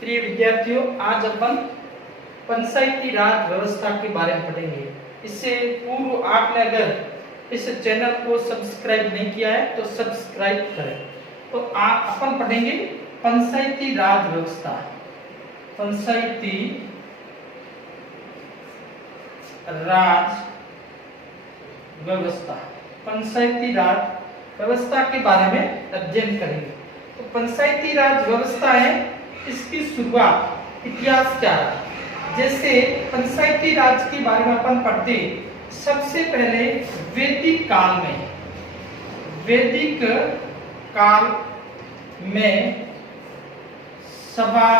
प्रिय विद्यार्थियों, आज अपन पंचायती राज व्यवस्था के बारे में पढ़ेंगे। इससे पूर्व आपने अगर इस चैनल को सब्सक्राइब नहीं किया है तो सब्सक्राइब करें। तो अपन पढ़ेंगे पंचायती राज व्यवस्था। पंचायती राज व्यवस्था, पंचायती राज व्यवस्था के बारे में अध्ययन करेंगे। तो पंचायती राज व्यवस्था है, इसकी शुरुआत इतिहास क्या है। जैसे पंचायती राज के बारे में अपन पढ़ते, सबसे पहले वैदिक काल में सभा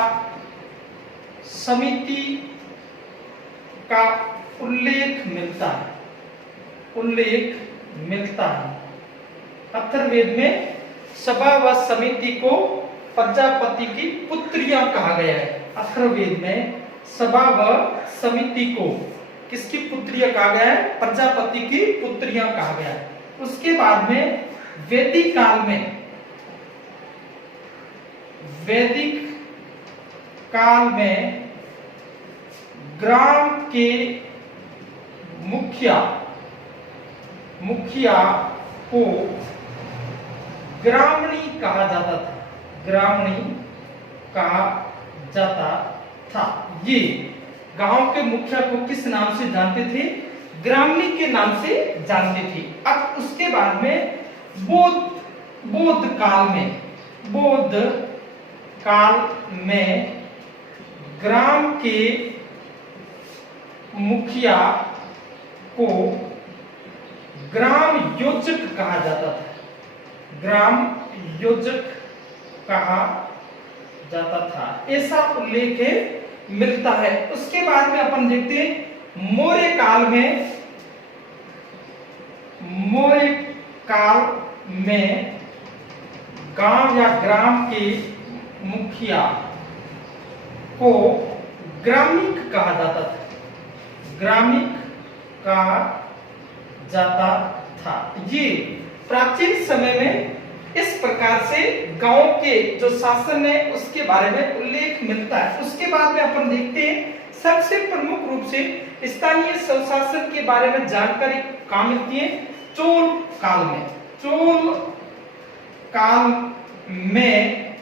समिति का उल्लेख मिलता है। अथर्ववेद में सभा व समिति को प्रजापति की पुत्रियां कहा गया है। अथर्ववेद में सभा व समिति को किसकी पुत्रियां कहा गया है? प्रजापति की पुत्रियां कहा गया है। उसके बाद में वैदिक काल में ग्राम के मुखिया को ग्रामणी कहा जाता था। ये गांव के मुखिया को किस नाम से जानते थे? ग्रामणी के नाम से जानते थे। अब उसके बाद में बौद्ध काल में ग्राम के मुखिया को ग्राम योजक कहा जाता था। ऐसा उल्लेख मिलता है। उसके बाद में अपन देखते हैं मौर्य काल में गांव या ग्राम के मुखिया को ग्रामिक कहा जाता था। ये प्राचीन समय में इस प्रकार से गांव के जो शासन है उसके बारे में उल्लेख मिलता है। उसके बाद में अपन देखते हैं सबसे प्रमुख रूप से स्थानीय स्वशासन के बारे में जानकारी कहाँ मिलती है? चोल काल में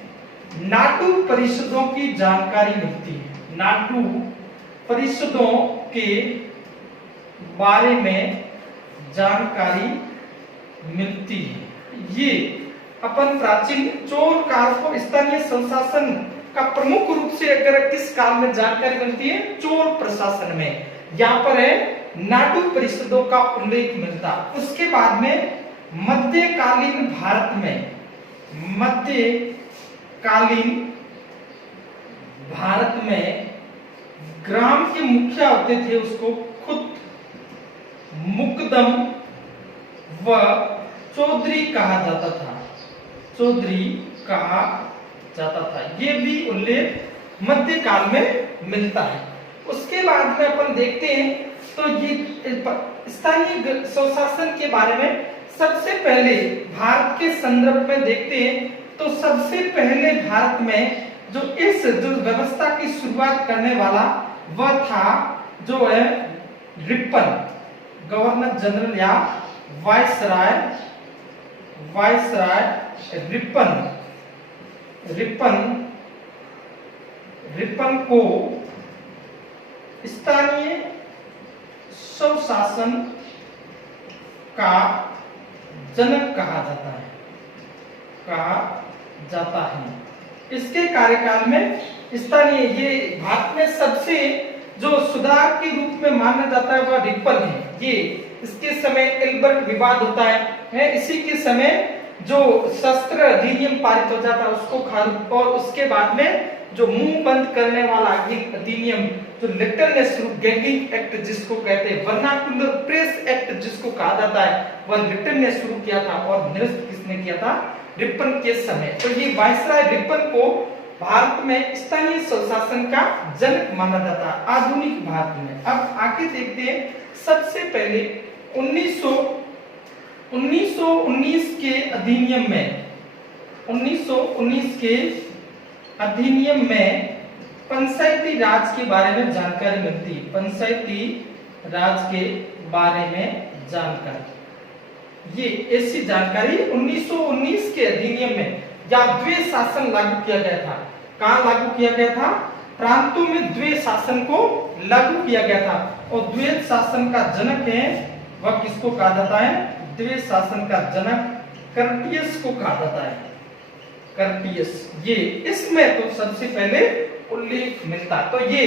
नाटु परिषदों की जानकारी मिलती है। नाटु परिषदों के बारे में जानकारी मिलती है। ये अपन प्राचीन चोल काल को स्थानीय स्वशासन का प्रमुख रूप से अगर किस काल में जानकारी मिलती है? चोल प्रशासन में। यहाँ पर है नाटु परिषदों का उल्लेख मिलता। उसके बाद में मध्यकालीन भारत में ग्राम के मुखिया होते थे, उसको खुद मुकदम व चौधरी कहा जाता था। ये भी उल्लेख मध्यकाल में मिलता है। उसके बाद में अपन देखते हैं तो ये स्थानीय स्वशासन के बारे में सबसे पहले भारत के संदर्भ में देखते हैं तो सबसे पहले भारत में जो व्यवस्था की शुरुआत करने वाला वह था जो है रिपन, गवर्नर जनरल या वायसराय रिपन को स्थानीय स्वशासन का जनक कहा जाता है। इसके कार्यकाल में स्थानीय ये भारत में सबसे जो सुधार के रूप में माना जाता है वह रिपन है। ये इसके समय एल्बर्ट विवाद होता है। इसी के समय जो शस्त्र अधिनियम पारित हो जाता है उसको खारिज, और उसके बाद में जो मुंह बंद करने वाला अधिनियम जो लिटरनेस गैंगिंग एक्ट जिसको कहते हैं, वर्नाकुलर प्रेस एक्ट जिसको कहा जाता है, वह लिटन ने शुरू किया था और निरस्त किसने किया था? रिपन के समय। तो ये वायसराय रिपन को भारत में स्थानीय स्वशासन का जनक माना जाता है आधुनिक भारत में। अब आगे देखते हैं सबसे पहले 1919 के अधिनियम में पंचायती राज के बारे में जानकारी मिलती है। पंचायती राज के बारे में जानकारी, ये ऐसी जानकारी 1919 के अधिनियम में या द्वैध शासन लागू किया गया था। कहाँ लागू किया गया था? प्रांतों में द्वैध शासन को लागू किया गया था। और द्वैध शासन का जनक है, वह किसको कहा जाता है? द्वैध शासन का जनक कर्टियस को कहा जाता है। कर्टियस, ये इसमें तो सबसे पहले उल्लेख मिलता। तो ये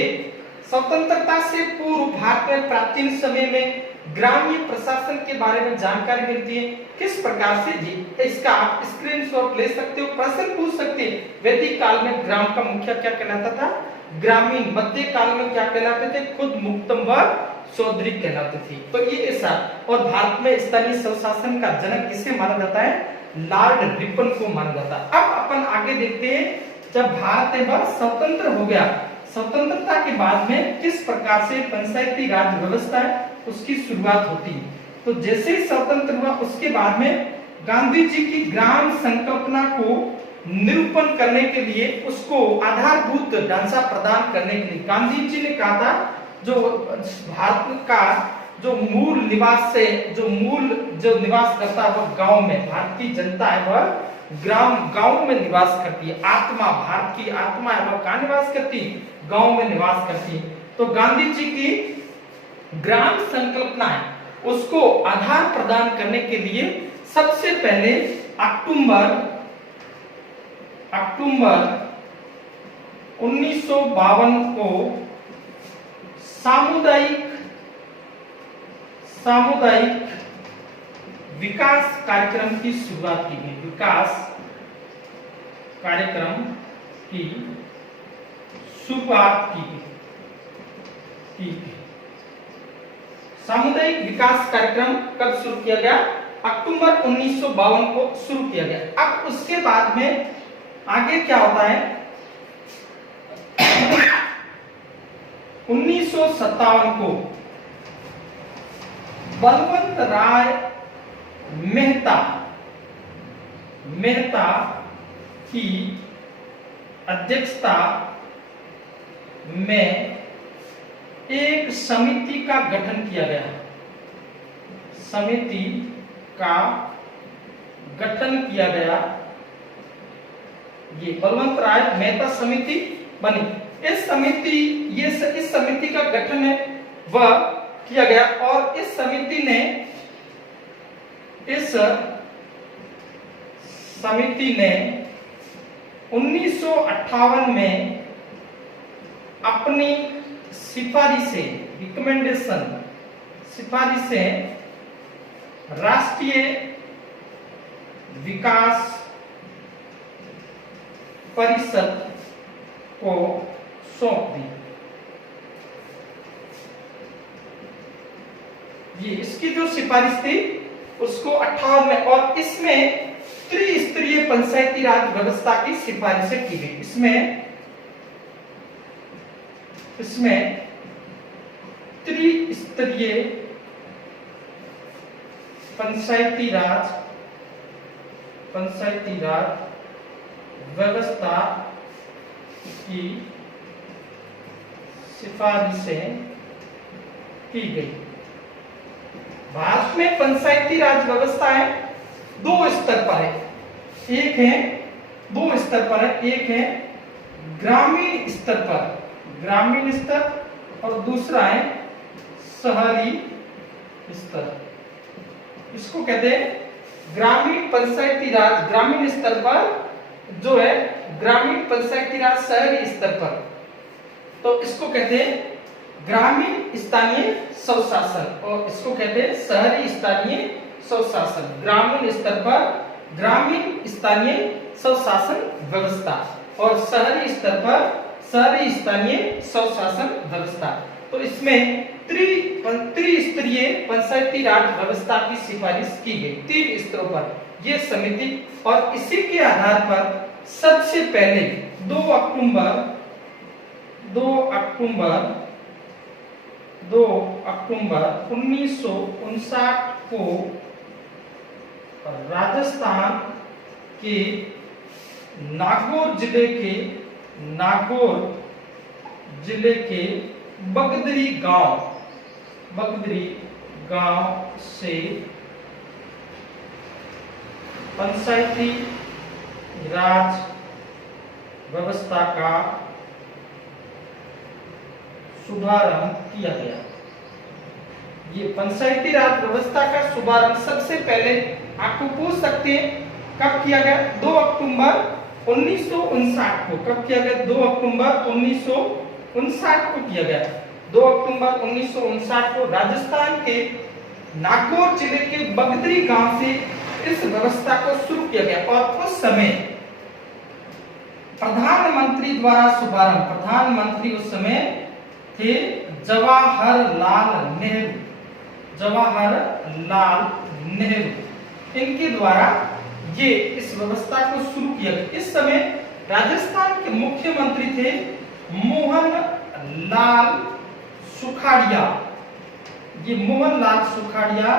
स्वतंत्रता से पूर्व भारत में प्राचीन समय में ग्रामीण प्रशासन के बारे में जानकारी मिलती है। किस प्रकार से? जी, इसका आप स्क्रीनशॉट ले सकते हो, प्रश्न पूछ सकते हैं। वैदिक काल में ग्राम का मुखिया क्या कहलाता था? ग्रामीण। मध्य काल में क्या कहलाते थे? खुद मुक्तम व चौधरी कहलाते थे। तो ये ऐसा। और भारत में स्थानीय स्वशासन का जनक किसे माना जाता है? लॉर्ड रिपन को माना जाता है। अब अपन आगे देखते हैं, जब भारत है वह स्वतंत्र हो गया, स्वतंत्रता के बाद में किस प्रकार से पंचायती राज व्यवस्था है उसकी शुरुआत होती है। तो जैसे ही स्वतंत्र हुआ उसके बाद में गांधी जी की ग्राम संकल्पना को निरूपण करने के लिए, उसको आधारभूत ढांचा प्रदान करने के लिए गांधी जी ने कहा था, जो भारत का जो मूल निवास से जो निवास करता है वह गांव में, भारत की जनता है वह गांव में निवास करती है। आत्मा, भारत की आत्मा है वह कहाँ निवास करती है? गांव में निवास करती है। तो गांधी जी की ग्राम संकल्पना है उसको आधार प्रदान करने के लिए सबसे पहले अक्टूबर 1952 को सामुदायिक विकास कार्यक्रम की शुरुआत की गई। विकास कार्यक्रम की शुरुआत की गई। सामुदायिक विकास कार्यक्रम कब शुरू किया गया? अक्टूबर 1952 को शुरू किया गया। अब उसके बाद में आगे क्या होता है? 1957 को बलवंत राय मेहता की अध्यक्षता में एक समिति का गठन किया गया। समिति का गठन किया गया, ये बलवंत राय मेहता समिति बनी। इस समिति का गठन है वह किया गया और इस समिति ने 1958 में अपनी सिफारिशें राष्ट्रीय विकास परिषद को सौंप दी। ये इसकी जो सिफारिश थी उसको 58 में, और इसमें त्रिस्तरीय पंचायती राज व्यवस्था की सिफारिशें की गई। इसमें त्रिस्तरीय पंचायती राज व्यवस्था की सिफारिशें की गई। भारत में पंचायती राज व्यवस्था है दो स्तर पर है। एक है दो स्तर पर है, एक है ग्रामीण स्तर और दूसरा है शहरी स्तर। इसको कहते हैं ग्रामीण पंचायती राज। ग्रामीण स्तर पर जो है ग्रामीण पंचायती राज, शहरी स्तर पर तो इसको कहते हैं ग्रामीण स्थानीय स्वशासन और इसको कहते हैं शहरी स्थानीय स्वशासन। ग्रामीण स्तर पर ग्रामीण स्थानीय स्वशासन व्यवस्था और शहरी स्तर पर शहरी स्थानीय स्वशासन व्यवस्था। तो इसमें त्रिस्तरीय पंचायती राज व्यवस्था की सिफारिश की गई 3 स्तरों पर यह समिति, और इसी के आधार पर सबसे पहले 2 अक्टूबर 1959 को राजस्थान के नागौर जिले के नागौर जिले के बगदरी गांव से पंचायती राज व्यवस्था का शुभारंभ किया गया। ये पंचायती राज व्यवस्था का शुभारंभ सबसे पहले आपको पूछ सकते हैं कब किया गया? 2 अक्टूबर 1959 को। कब किया गया? 2 अक्टूबर 1959 को किया गया। 2 अक्टूबर 1959 को राजस्थान के नागौर जिले के बगदरी गांव से इस व्यवस्था को शुरू किया गया और उस समय प्रधानमंत्री द्वारा शुभारंभ, प्रधानमंत्री उस समय थे जवाहरलाल नेहरू, इनके द्वारा ये इस व्यवस्था को शुरू किया गया। इस समय राजस्थान के मुख्यमंत्री थे मोहनलाल सुखाड़िया। ये मोहनलाल सुखाड़िया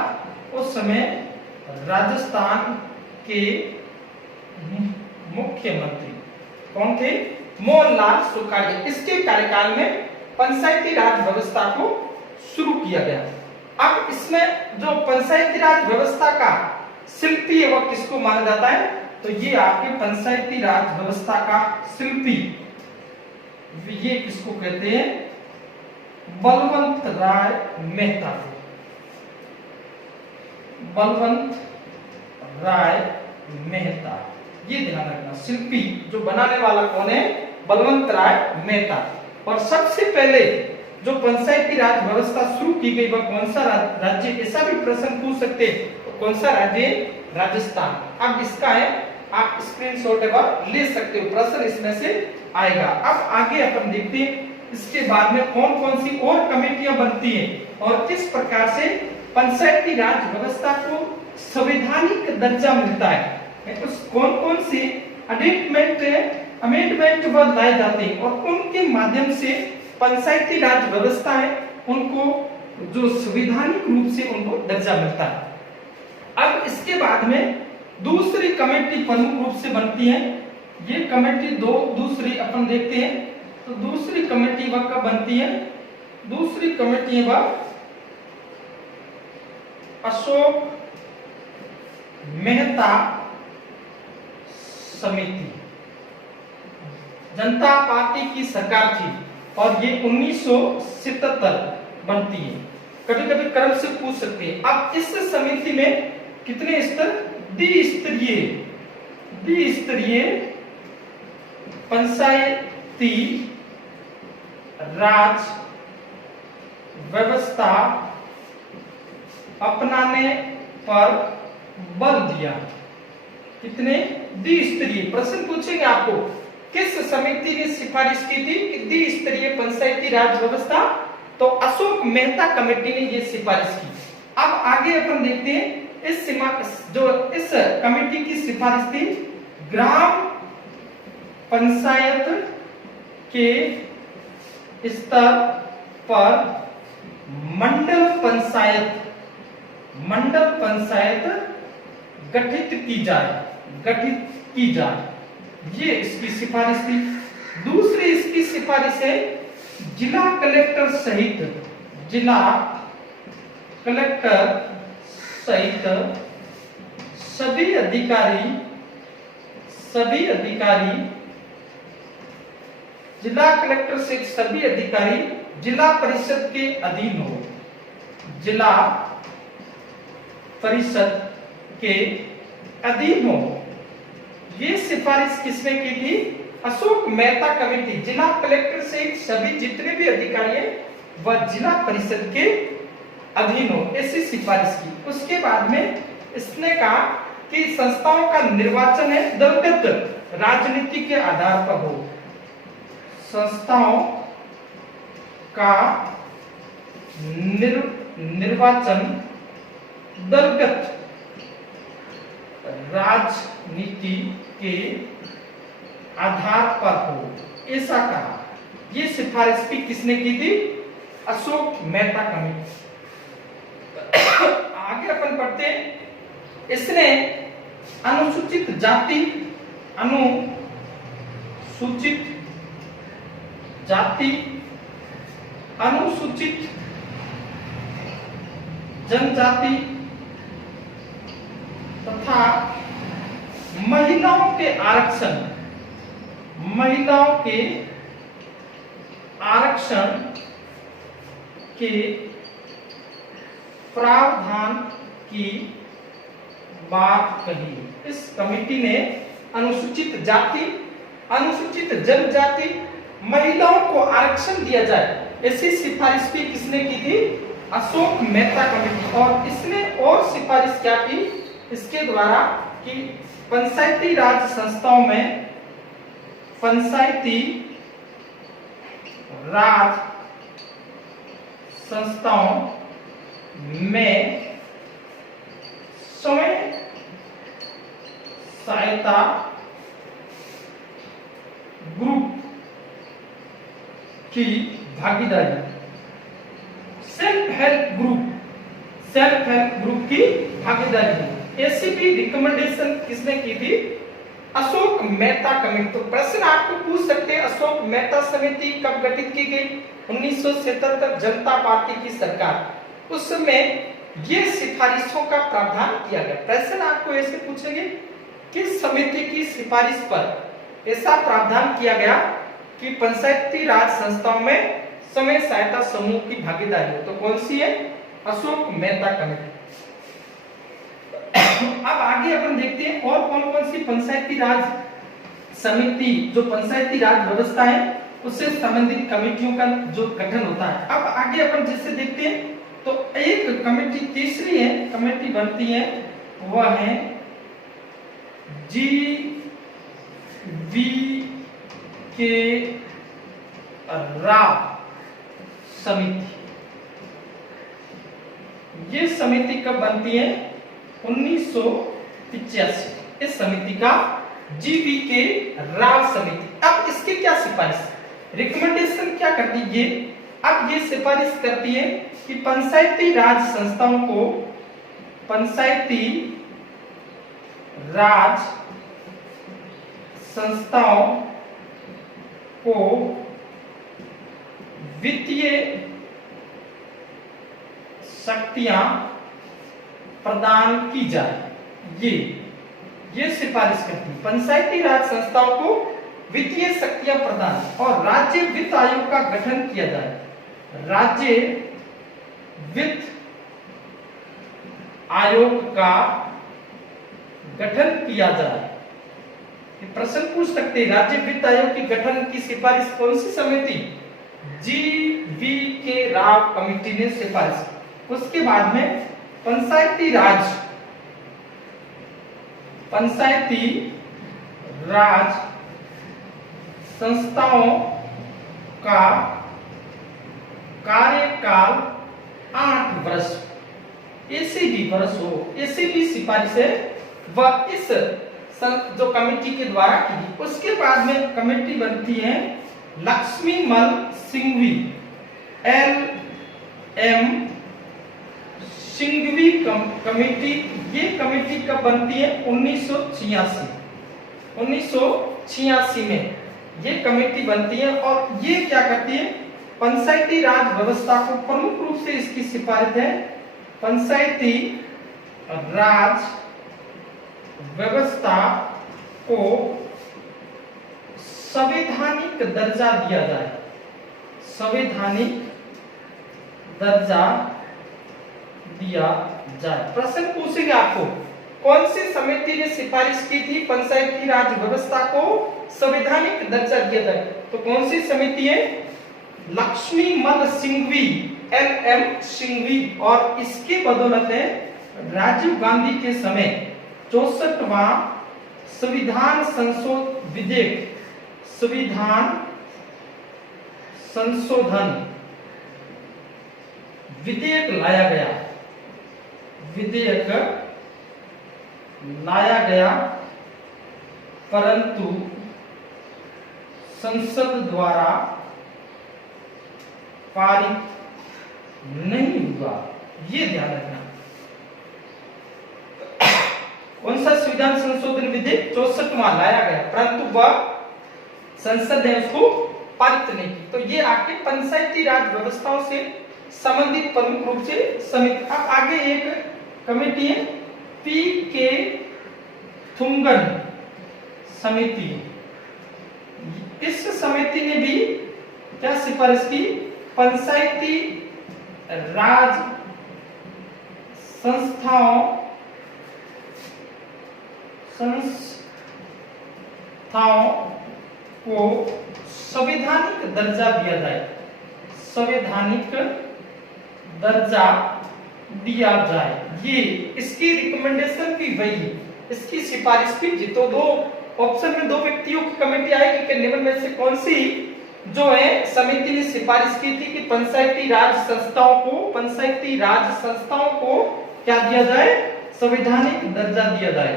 उस समय राजस्थान के मुख्यमंत्री कौन थे? मोहनलाल सुखाड़िया। इसके कार्यकाल में पंचायती राज व्यवस्था को शुरू किया गया। अब इसमें जो पंचायती राज व्यवस्था का शिल्पी है वह किसको माना जाता है? तो ये आपके पंचायती राज व्यवस्था का शिल्पी ये किसको कहते हैं? बलवंत राय मेहता को। बलवंत राय मेहता, ये ध्यान रखना। शिल्पी जो बनाने वाला कौन है? बलवंत राय मेहता। और सबसे पहले जो पंचायती राज व्यवस्था शुरू की गई वह कौन सा राज्य? ऐसा भी प्रश्न पूछ सकते हैं, तो कौन सा राज्य? राजस्थान। अब इसका है आप स्क्रीनशॉट ले सकते हो, प्रश्न इसमें से आएगा। अब आगे अपन देखते हैं इसके बाद में कौन कौन सी और कमेटियां बनती हैं और किस प्रकार से पंचायती राज व्यवस्था को संवैधानिक दर्जा मिलता है। उस कौन कौन सी अमेंडमेंट वह लाए जाते हैं और उनके माध्यम से पंचायती राज व्यवस्था है उनको जो संवैधानिक रूप से उनको दर्जा मिलता है। अब इसके बाद में दूसरी कमेटी प्रमुख रूप से बनती है। ये कमेटी दूसरी अपन देखते हैं, तो दूसरी कमेटी वह कब बनती है? दूसरी कमेटी वह अशोक मेहता समिति। जनता पार्टी की सरकार थी और ये 1977 बनती है। कभी कभी क्रम से पूछ सकते हैं। अब इस समिति में कितने स्तर? द्विस्तरीय पंचायती राज व्यवस्था अपनाने पर बल दिया। कितने? द्विस्तरीय। प्रश्न पूछेंगे आपको किस समिति ने सिफारिश की थी कि द्विस्तरीय पंचायती राज व्यवस्था? तो अशोक मेहता कमेटी ने यह सिफारिश की। अब आगे अपन देखते हैं इस कमेटी की सिफारिश थी ग्राम पंचायत के स्तर पर मंडल पंचायत गठित की जाए। ये इसकी सिफारिश थी। दूसरी इसकी सिफारिश है जिला कलेक्टर सहित सभी अधिकारी जिला कलेक्टर से सभी अधिकारी जिला परिषद के अधीन हो। जिला परिषद के अधीन हो। ये सिफारिश किसने की थी? अशोक मेहता कमेटी। जिला कलेक्टर से सभी जितने भी अधिकारी हैं वह जिला परिषद के अधीन हो, ऐसी सिफारिश की। उसके बाद में इसने कहा कि संस्थाओं का निर्वाचन है दलगत राजनीति के आधार पर हो। संस्थाओं का निर्वाचन दलगत राजनीति के आधार पर हो, ऐसा कहा। ये सिफारिश भी किसने की थी? अशोक मेहता कमेटी। आगे अपन पढ़ते हैं। इसने अनुसूचित जाति अनुसूचित जनजाति तथा महिलाओं के आरक्षण के प्रावधान की बात कही। इस कमेटी ने अनुसूचित जाति, अनुसूचित जनजाति, महिलाओं को आरक्षण दिया जाए, ऐसी सिफारिश भी किसने की थी? अशोक मेहता कमेटी। और इसने और सिफारिश क्या की इसके द्वारा कि पंचायती राज संस्थाओं में, पंचायती राज संस्थाओं में स्वयं सहायता ग्रुप की भागीदारी, सेल्फ हेल्प ग्रुप की भागीदारी, ऐसी भी रिकमेंडेशन किसने की थी? अशोक मेहता कमेटी। तो प्रश्न आपको पूछ सकते हैं, अशोक मेहता समिति कब गठित की गई? 1977 जनता पार्टी की सरकार, उस समय ये सिफारिशों का प्रावधान किया गया। प्रश्न आपको ऐसे पूछेंगे, किस समिति की सिफारिश पर ऐसा प्रावधान किया गया कि पंचायती राज संस्थाओं में स्वयं सहायता समूह की भागीदारी हो? तो कौन सी है? अशोक मेहता कमेटी। अब आगे अपन देखते हैं और कौन कौन सी पंचायती राज समिति, जो पंचायती राज व्यवस्था है उससे संबंधित कमेटियों का जो गठन होता है। अब आगे अपन जैसे देखते हैं तो एक कमेटी तीसरी है कमेटी बनती है, वह है जी.वी. के. राव समिति। ये समिति कब बनती है? 1985। इस समिति का जी.वी. के. राव समिति। अब इसकी क्या सिफारिश, रिकमेंडेशन क्या करती है? अब ये सिफारिश करती है कि पंचायती राज संस्थाओं को, पंचायती राज संस्थाओं को वित्तीय शक्तियां प्रदान की जाए। ये सिफारिश करती है, पंचायती राज संस्थाओं को वित्तीय शक्तियां प्रदान, और राज्य वित्त आयोग का गठन किया जाए। राज्य वित्त आयोग का गठन किया जाए। प्रश्न पूछ सकते हैं, राज्य वित्त आयोग के गठन की सिफारिश कौन सी समिति? जी.वी. के. राव कमेटी ने सिफारिश की। उसके बाद में पंचायती राज संस्थाओं का कार्यकाल 8 वर्ष, ऐसे भी वर्ष हो, ऐसी भी सिफारिश है वह इस जो कमेटी के द्वारा की गई। उसके बाद में कमेटी बनती है लक्ष्मीमल सिंघवी, LM सिंघवी कमेटी। ये कमेटी कब बनती है? 1986 में ये कमेटी बनती है, और ये क्या करती है? पंचायती राज व्यवस्था को, प्रमुख रूप से इसकी सिफारिश है पंचायती राज व्यवस्था को संवैधानिक दर्जा दिया जाए, संवैधानिक दर्जा दिया जाए। प्रश्न पूछेंगे आपको, कौन सी समिति ने सिफारिश की थी पंचायती राज व्यवस्था को संवैधानिक दर्जा दिया जाए? तो कौन सी समिति है? लक्ष्मीमल सिंघवी, LM सिंघवी। और इसके बदौलत है राजीव गांधी के समय 64वां संविधान संशोधन विधेयक लाया गया, परंतु संसद द्वारा पारित नहीं हुआ। ये ध्यान रखना। कौन सा संविधान संशोधन विधेयक? 64वां लाया गया, परंतु वह संसद ने उसको पारित नहीं की। तो ये आपके पंचायती राज व्यवस्थाओं से संबंधित प्रमुख रूप से समिति। अब आगे एक कमेटी है पी के थुंगन समिति। इस समिति ने भी क्या सिफारिश की, पंचायती राज संस्थाओं को संवैधानिक दर्जा दिया जाए, संवैधानिक दर्जा दिया जाए। ये इसकी रिकमेंडेशन की वही, इसकी सिफारिश की। तो दो ऑप्शन में दो व्यक्तियों की कमेटी आएगी कि निम्न में से कौन सी जो है समिति ने सिफारिश की थी कि पंचायती राज संस्थाओं को क्या दिया जाए, संवैधानिक दर्जा दिया जाए,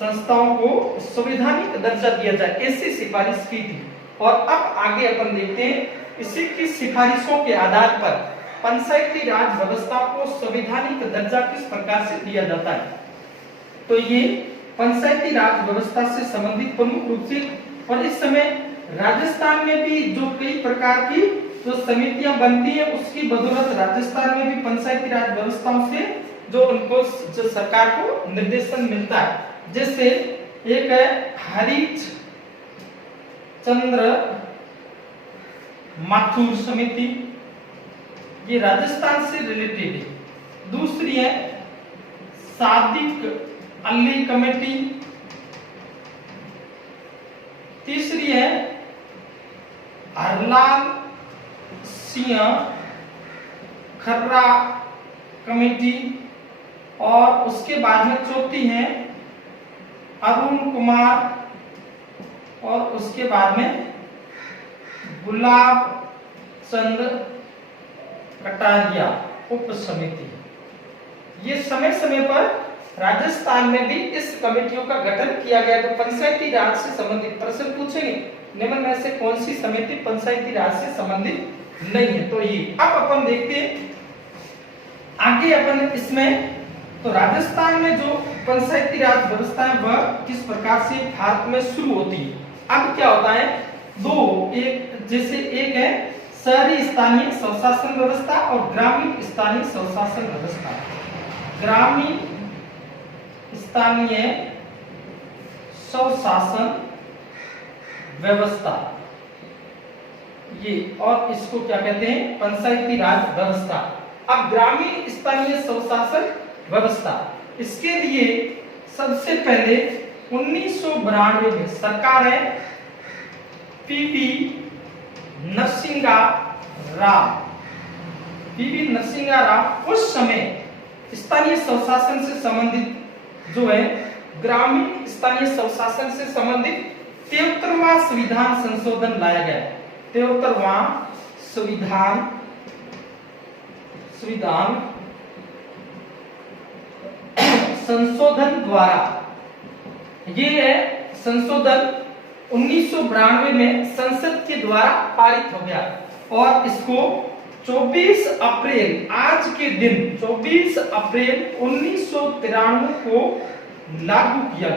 संस्थाओं को संवैधानिक दर्जा दिया जाए, ऐसी सिफारिश की थी। और अब आगे अपन देखते हैं इसी की सिफारिशों के आधार पर पंचायती राज व्यवस्था को संवैधानिक दर्जा किस प्रकार से दिया जाता है। तो ये पंचायती राज व्यवस्था से संबंधित प्रमुख रूप से, और इस समय राजस्थान में भी जो कई प्रकार की जो समितियां बनती हैं उसकी बदौलत राजस्थान में भी पंचायती राज व्यवस्थाओं से जो उनको जो सरकार को निर्देशन मिलता है। जैसे एक है हरीश चंद्र माथुर समिति, ये राजस्थान से रिलेटेड है। दूसरी है सादिक अली कमेटी। तीसरी है हरलाल सिंह खर्रा कमेटी। और उसके बाद में चौथी है अरुण कुमार, और उसके बाद में गुलाब चंद कटारिया उप समिति। ये समय समय पर राजस्थान में भी इस कमेटियों का गठन किया गया। तो पंचायती राज से संबंधित प्रश्न पूछेंगे, निम्न में से कौन सी समिति पंचायती राज से संबंधित नहीं है। तो ये अब अपन देखते हैं आगे अपन इसमें। तो राजस्थान में जो पंचायती राज व्यवस्था है वह किस प्रकार से भारत में शुरू होती है। अब क्या होता है, दो एक जैसे एक है शहरी स्थानीय स्वशासन व्यवस्था और ग्रामीण स्थानीय स्वशासन व्यवस्था। ग्रामीण स्थानीय स्वशासन व्यवस्था ये, और इसको क्या कहते हैं, पंचायती राज व्यवस्था। अब ग्रामीण स्थानीय स्वशासन व्यवस्था, इसके लिए सबसे पहले 1992 में सरकार है पीवी नरसिंहा राव उस समय स्थानीय स्वशासन से संबंधित जो है ग्रामीण स्थानीय स्वशासन से संबंधित 73वां संविधान संशोधन लाया गया। 73वां संविधान संशोधन द्वारा, ये संशोधन 1992 में संसद के द्वारा पारित हो गया और इसको 24 अप्रैल आज के दिन 24 अप्रैल 1993 को लागू किया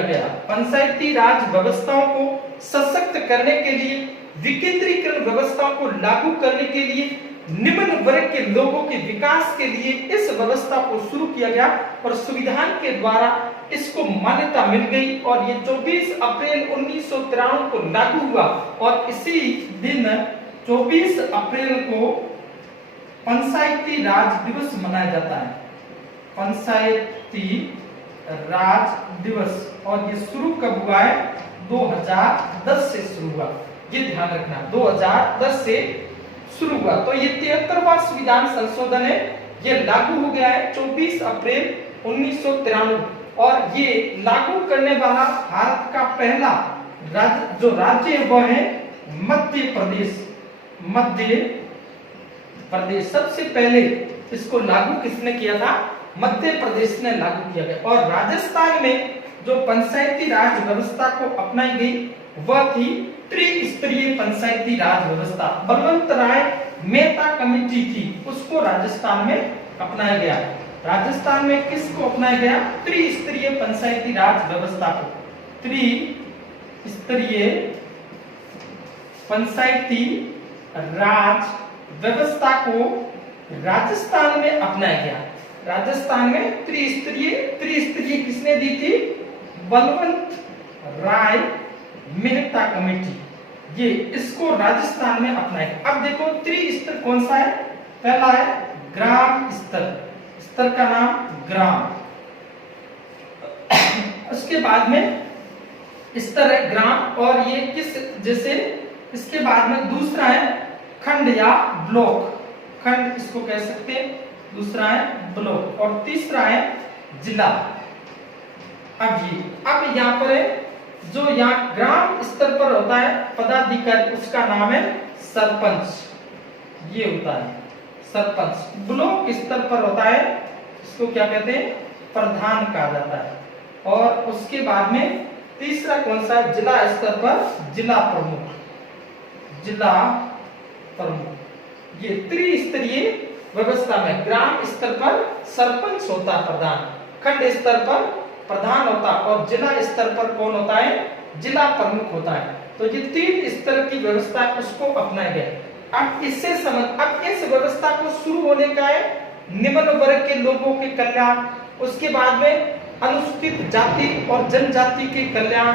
गया। पंचायती राज व्यवस्थाओं को सशक्त करने के लिए, विकेंद्रीकरण व्यवस्थाओं को लागू करने के लिए, निम्न वर्ग के लोगों के विकास के लिए इस व्यवस्था को शुरू किया गया और संविधान के द्वारा इसको मान्यता मिल गई और ये 24 अप्रैल 1993 को लागू हुआ और इसी दिन 24 अप्रैल को पंचायती राज दिवस मनाया जाता है। पंचायती राज दिवस, और ये शुरू कब हुआ है, 2010 से शुरू हुआ, ये ध्यान रखना, 2010 से शुरू हुआ। तो ये 73वां संविधान संशोधन है, ये लागू हो गया है 24 अप्रैल 1993 और ये लागू करने वाला भारत का पहला जो राज्य है वह है मध्य प्रदेश। सबसे पहले इसको लागू किसने किया था, मध्य प्रदेश ने लागू किया गया। और राजस्थान में जो पंचायती राज व्यवस्था को अपनाई गई वह थी त्रिस्तरीय पंचायती राज व्यवस्था। बलवंत राय मेहता कमेटी थी, उसको राजस्थान में अपनाया गया। राजस्थान में किसको अपनाया गया, त्रिस्तरीय पंचायती राज व्यवस्था को। त्रिस्तरीय पंचायती राज व्यवस्था को राजस्थान में अपनाया गया। राजस्थान में त्रिस्तरीय किसने दी थी? बलवंत राय मेहता कमेटी, ये इसको राजस्थान में अपनाया। अब देखो त्रिस्तर कौन सा है? पहला है ग्राम स्तर, स्तर का नाम ग्राम, उसके बाद में स्तर है ग्राम, और ये किस जैसे इसके बाद में दूसरा है खंड या ब्लॉक, खंड इसको कह सकते हैं, दूसरा है ब्लॉक, और तीसरा है जिला। अब यहाँ पर है जो यहाँ ग्राम स्तर पर होता है पदाधिकारी, उसका नाम है सरपंच, ये होता है सरपंच। ब्लॉक स्तर पर होता है, इसको क्या कहते हैं? प्रधान कहा जाता है। और उसके बाद में तीसरा कौन सा है? जिला स्तर पर जिला प्रमुख, जिला प्रमुख। ये त्रिस्तरीय व्यवस्था में ग्राम स्तर पर सरपंच होता है प्रधान, खंड स्तर पर प्रधान होता, और जिला स्तर पर कौन होता है? जिला प्रमुख होता है। तो ये 3 स्तर की व्यवस्था उसको अपनाया गया। अब इससे अब इस व्यवस्था को शुरू होने का है निम्न वर्ग के लोगों के कल्याण, उसके बाद में अनुसूचित जाति और जनजाति के कल्याण,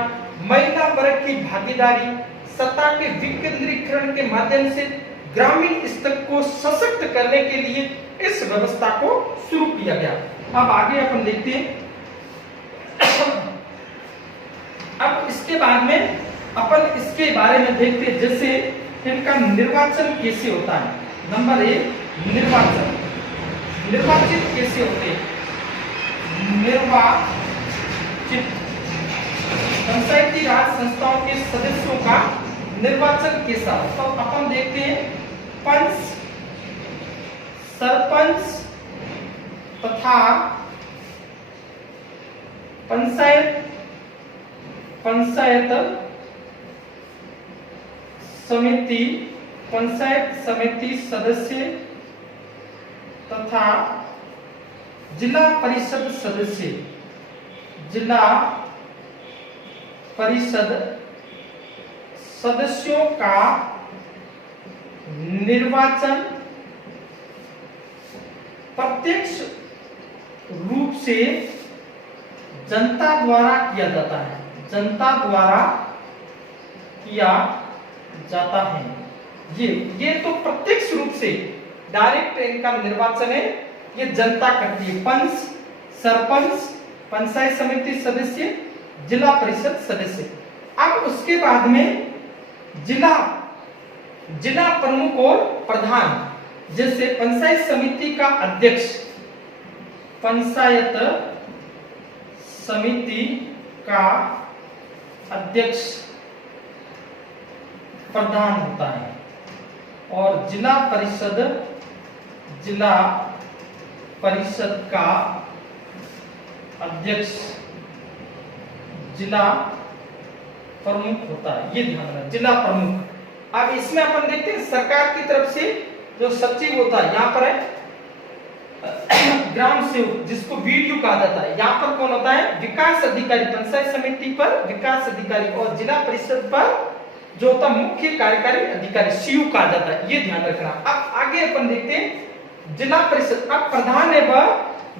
महिला वर्ग की भागीदारी, सत्ता के विकेंद्रीकरण के माध्यम से ग्रामीण स्तर को सशक्त करने के लिए इस व्यवस्था को शुरू किया गया। अब आगे अपन देखते हैं। अब इसके बाद में अपन इसके बारे में देखते हैं, जैसे इनका निर्वाचन कैसे होता है। नंबर 1 निर्वाचन, निर्वाचित कैसे होते हैं? निर्वाचित पंचायती राज संस्थाओं के सदस्यों का निर्वाचन कैसा? तो अपन देखते हैं पंच, सरपंच तथा पंचायत समिति सदस्य तथा जिला परिषद सदस्य, जिला परिषद सदस्यों का निर्वाचन प्रत्यक्ष रूप से जनता द्वारा किया जाता है, जनता द्वारा किया जाता है। ये तो प्रत्यक्ष रूप से डायरेक्ट इनका निर्वाचन है, ये जनता करती है। पंच, सरपंच, पंचायत समिति सदस्य, जिला परिषद सदस्य। अब उसके बाद में जिला प्रमुख और प्रधान, जैसे पंचायत समिति का अध्यक्ष, पंचायत समिति का अध्यक्ष प्रधान होता है, और जिला परिषद का अध्यक्ष जिला प्रमुख होता है। ये ध्यान रखना, जिला प्रमुख। अब इसमें अपन देखते हैं सरकार की तरफ से जो सचिव होता है, यहाँ पर है ग्राम सेवक, जिसको वीडियो कहा जाता है। यहाँ पर कौन होता है? विकास अधिकारी, पंचायत समिति पर विकास अधिकारी, और जिला परिषद पर जो होता है मुख्य कार्यकारी अधिकारी, सीयू कहा जाता है। ये ध्यान रखना। अब आगे अपन देखते हैं जिला परिषद। अब प्रधान है वह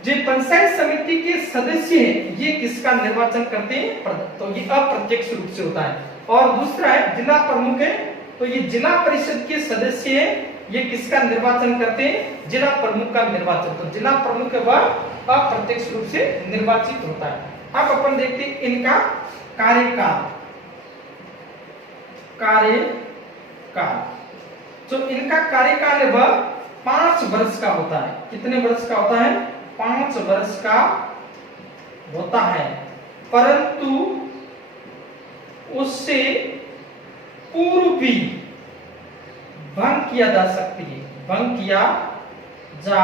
जो पंचायत समिति के सदस्य हैं, ये किसका निर्वाचन करते हैं? तो ये अप्रत्यक्ष रूप से होता है। और दूसरा है जिला प्रमुख है, तो ये जिला परिषद के सदस्य हैं, ये किसका निर्वाचन करते हैं? जिला प्रमुख का निर्वाचन। तो जिला प्रमुख है वह अप्रत्यक्ष रूप से निर्वाचित होता है। अब अपन देखते हैं इनका कार्यकाल। जो इनका कार्यकाल है वह 5 वर्ष का होता है। कितने वर्ष का होता है? 5 वर्ष का होता है, परंतु उससे पूर्व भी भंग किया जा सकती है, भंग किया जा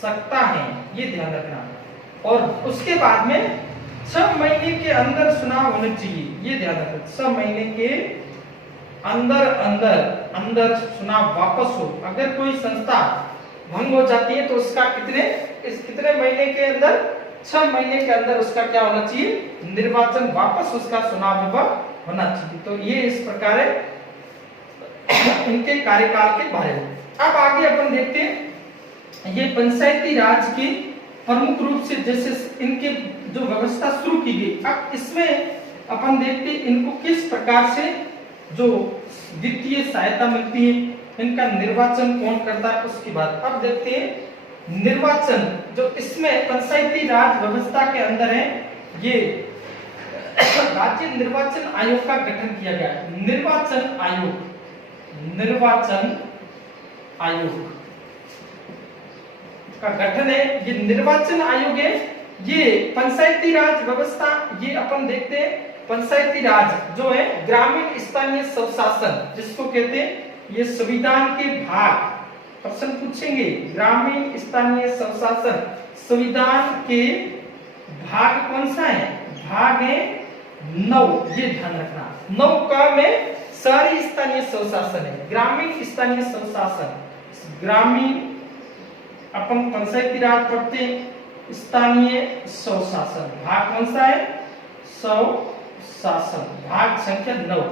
सकता है, ये ध्यान रखना। और उसके बाद में 6 महीने के अंदर चुनाव होने चाहिए, ये ध्यान रखना। 6 महीने के अंदर चुनाव वापस हो। अगर कोई संस्था भंग हो जाती है तो उसका कितने महीने के अंदर? 6 महीने के अंदर उसका क्या होना चाहिए? निर्वाचन वापस, उसका चुनाव होना चाहिए। तो ये इस प्रकार है इनके कार्यकाल के बारे में। अब आगे अपन देखते हैं ये पंचायती राज की प्रमुख रूप से जैसे इनके जो व्यवस्था शुरू की गई। अब इसमें अपन देखते हैं इनको किस प्रकार से जो वित्तीय सहायता मिलती है, इनका निर्वाचन कौन करता है उसकी बात। अब देखते हैं निर्वाचन जो इसमें पंचायती राज व्यवस्था के अंदर है, ये राज्य निर्वाचन आयोग का गठन किया गया। निर्वाचन आयोग का गठन है, ये निर्वाचन आयोग है। ये पंचायती राज व्यवस्था, ये अपन देखते हैं पंचायती राज जो है ग्रामीण स्थानीय स्वशासन जिसको कहते हैं, ये संविधान के भाग, प्रश्न पूछेंगे ग्रामीण स्थानीय स्वशासन संविधान के भाग कौन सा है, भाग है 9, ये ध्यान रखना। 9 का में शहरी स्थानीय स्वशासन है, ग्रामीण स्थानीय स्वशासन, ग्रामीण अपन पंचायती राज पढ़ते हैं, स्थानीय स्वशासन भाग कौन सा है, स्वशासन भाग संख्या 9।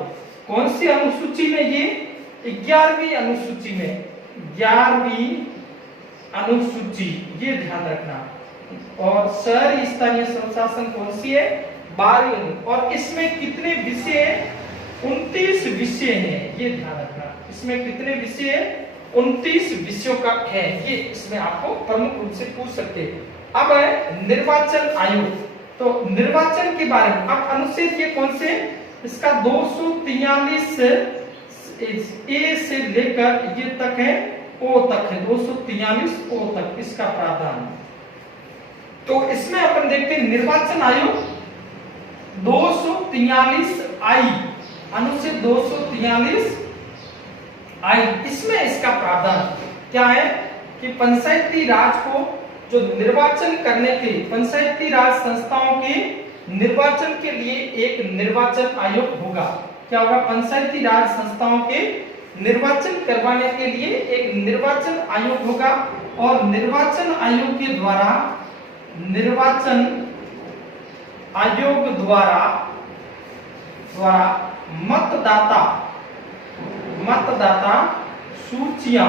कौन सी अनुसूची में, ये 11वीं अनुसूची में, 11वीं अनुसूची, ये ध्यान रखना। और शहरी स्थानीय स्वशासन कौन सी है, 12वीं। और इसमें कितने विषय हैं, 29 विषय हैं, ये ध्यान रखना। इसमें कितने विषय हैं, 29 विषयों का है, ये इसमें आपको प्रमुख रूप से पूछ सकते हैं। अब है निर्वाचन आयोग, तो निर्वाचन के बारे में अब अनुच्छेद ये कौन से, इसका 243 ए से लेकर ये तक है, ओ तक है, 243 ओ तक इसका प्रावधान है। तो इसमें अपन देखते हैं निर्वाचन आयोग 243 आई, अनुच्छेद 243 आई, इसमें इसका प्रावधान क्या है कि पंचायती राज को जो निर्वाचन करने के, पंचायती राज संस्थाओं के निर्वाचन के लिए एक निर्वाचन आयोग होगा। क्या होगा, पंचायती राज संस्थाओं के निर्वाचन करवाने के लिए एक निर्वाचन आयोग होगा। और निर्वाचन आयोग के द्वारा, निर्वाचन आयोग द्वारा मतदाता सूचियां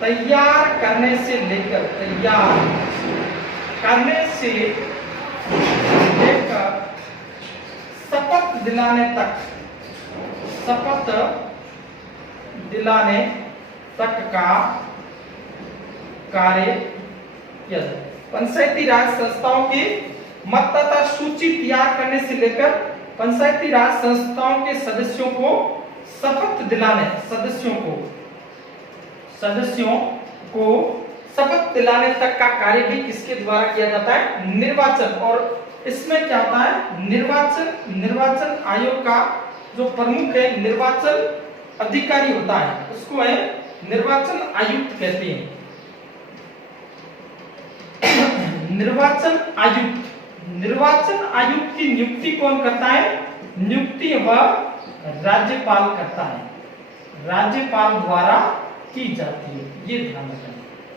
तैयार करने से लेकर शपथ दिलाने तक का कार्य किया जाए। पंचायती राज संस्थाओं की मतदाता सूची तैयार करने से लेकर पंचायती राज संस्थाओं के सदस्यों को शपथ दिलाने, सदस्यों को शपथ दिलाने तक का कार्य भी किसके द्वारा किया जाता है, निर्वाचन। और इसमें क्या होता है, निर्वाचन आयोग का जो प्रमुख है, निर्वाचन अधिकारी होता है, उसको है निर्वाचन आयुक्त कहते हैं। निर्वाचन आयुक्त की नियुक्ति कौन करता है, नियुक्ति वह राज्यपाल करता है, राज्यपाल द्वारा की जाती है, ये ध्यान रखना।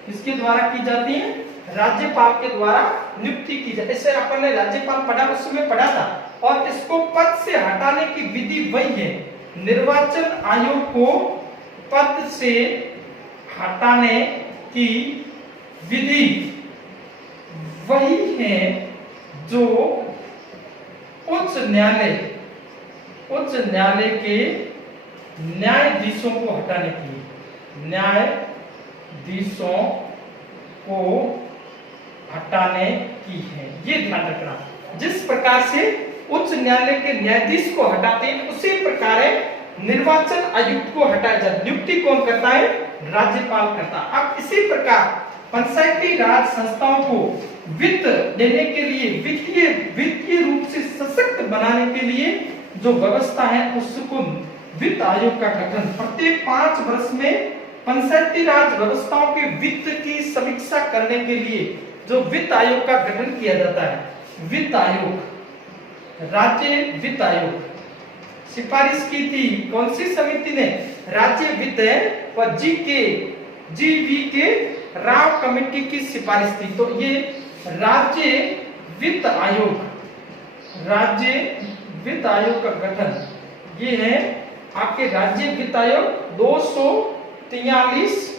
किसके द्वारा की जाती है, राज्यपाल के द्वारा नियुक्ति की जाती है। इससे अपन ने राज्यपाल पढ़ा, उसमें पढ़ा था। और इसको पद से हटाने की विधि वही है, निर्वाचन आयोग को पद से हटाने की विधि वही है जो उच्च न्यायालय के न्यायाधीशों को हटाने की, न्यायाधीशों को हटाने की है, ये ध्यान रखना। जिस प्रकार से उच्च न्यायालय के न्यायाधीश को हटाते हैं, उसी प्रकार निर्वाचन आयुक्त को हटाया जाए। नियुक्ति कौन करता है, राज्यपाल करता है। अब इसी प्रकार पंचायती राज संस्थाओं को वित्त देने के लिए, वित्तीय रूप से सशक्त बनाने के लिए जो व्यवस्था है, उसको वित्त आयोग का गठन प्रत्येक 5 वर्ष में पंचायती राज व्यवस्थाओं के वित्त की समीक्षा करने के लिए जो वित्त आयोग का गठन किया जाता है। वित्त आयोग, राज्य वित्त आयोग सिफारिश की थी कौन सी समिति ने, राज्य वित्त है व जीवी के राव कमेटी की सिफारिश थी। तो ये राज्य वित्त आयोग का गठन ये है आपके राज्य वित्त आयोग 243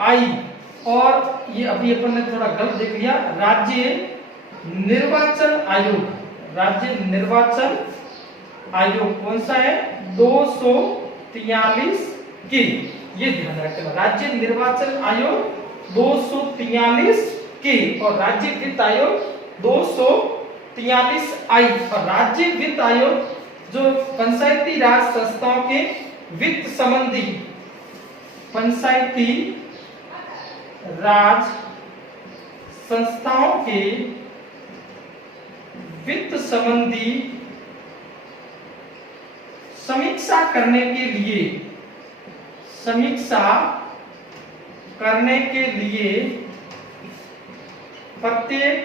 आई, और ये अभी अपन ने थोड़ा गलत देख लिया, राज्य निर्वाचन आयोग, राज्य निर्वाचन आयोग कौन सा है 243 की, ये ध्यान रखना, राज्य निर्वाचन आयोग 243 की और राज्य वित्त आयोग 243 आई। और राज्य वित्त आयोग जो पंचायती राज संस्थाओं के वित्त संबंधी, पंचायती राज संस्थाओं के वित्त संबंधी समीक्षा करने के लिए प्रत्येक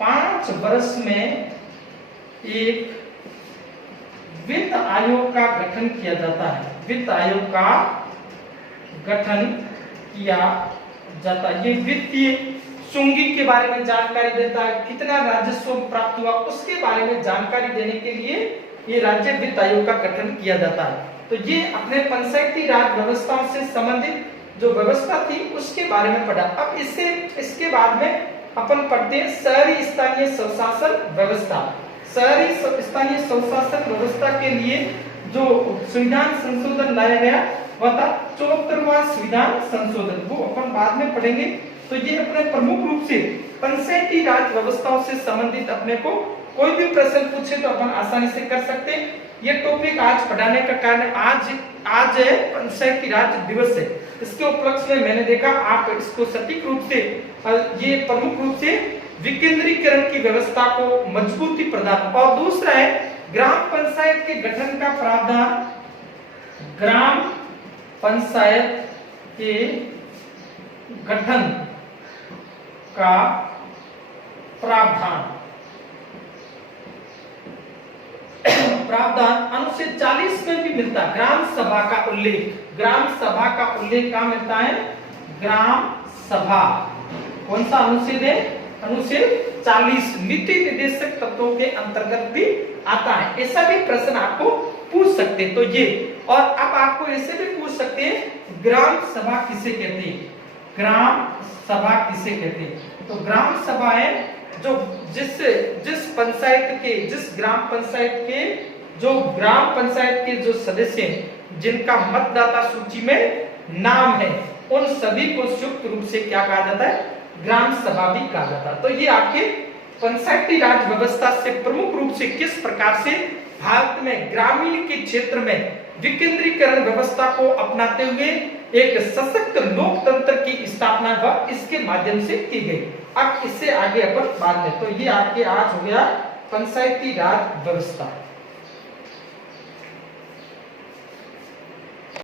5 वर्ष में एक वित्त आयोग का गठन किया जाता है, वित्त आयोग का गठन किया जाता है। ये वित्तीय सुंगी के बारे में जानकारी देता है, कितना राजस्व प्राप्त हुआ उसके बारे में जानकारी देने के लिए ये राज्य वित्त आयोग का गठन किया जाता है। तो ये अपने पंचायती राज व्यवस्थाओं से संबंधित जो व्यवस्था थी उसके बारे में पढ़ा। अब इसके बाद में अपन पढ़ते हैं शहरी स्थानीय स्वशासन व्यवस्था। शहरी स्थानीय स्वशासन व्यवस्था के लिए जो संविधान संशोधन लाया गया वह था 74वां संविधान संशोधन, वो अपन बाद में पढ़ेंगे। तो ये अपने प्रमुख रूप से पंचायती राज व्यवस्थाओं से संबंधित अपने को कोई भी प्रश्न पूछे तो अपन आसानी से कर सकते हैं। ये टॉपिक आज पढ़ाने का कारण आज है पंचायती राज दिवस है, इसके उपलक्ष्य में मैंने देखा आप इसको सटीक रूप से, ये प्रमुख रूप से विकेंद्रीकरण की व्यवस्था को मजबूती प्रदान, और दूसरा है ग्राम पंचायत के गठन का प्रावधान, ग्राम पंचायत के गठन का प्रावधान अनुच्छेद 40 में भी मिलता है। ग्राम सभा का उल्लेख कहाँ मिलता है, ग्राम सभा, कौन सा अनुच्छेद है, अनुच्छेद 40 नीति निर्देशक तत्वों के अंतर्गत भी आता है। ऐसा भी प्रश्न आपको पूछ सकते हैं। तो ये, और अब आपको ऐसे भी पूछ सकते हैं ग्राम सभा किसे कहते हैं, ग्राम सभा किसे कहते हैं। तो ग्राम सभा है जो जिस ग्राम पंचायत के जो सदस्य हैं जिनका मतदाता सूची में नाम है, उन सभी को संयुक्त रूप से क्या कहा जाता है, ग्राम सभा भी कहा जाता है। तो ये आपके पंचायती राज व्यवस्था से प्रमुख रूप से किस प्रकार से भारत में ग्रामीण के क्षेत्र में विकेंद्रीकरण व्यवस्था को अपनाते हुए एक सशक्त लोकतंत्र की स्थापना इसके माध्यम से की गई। अब इससे आगे अपन बाद में, तो ये आपके आज हो गया पंचायती राज व्यवस्था।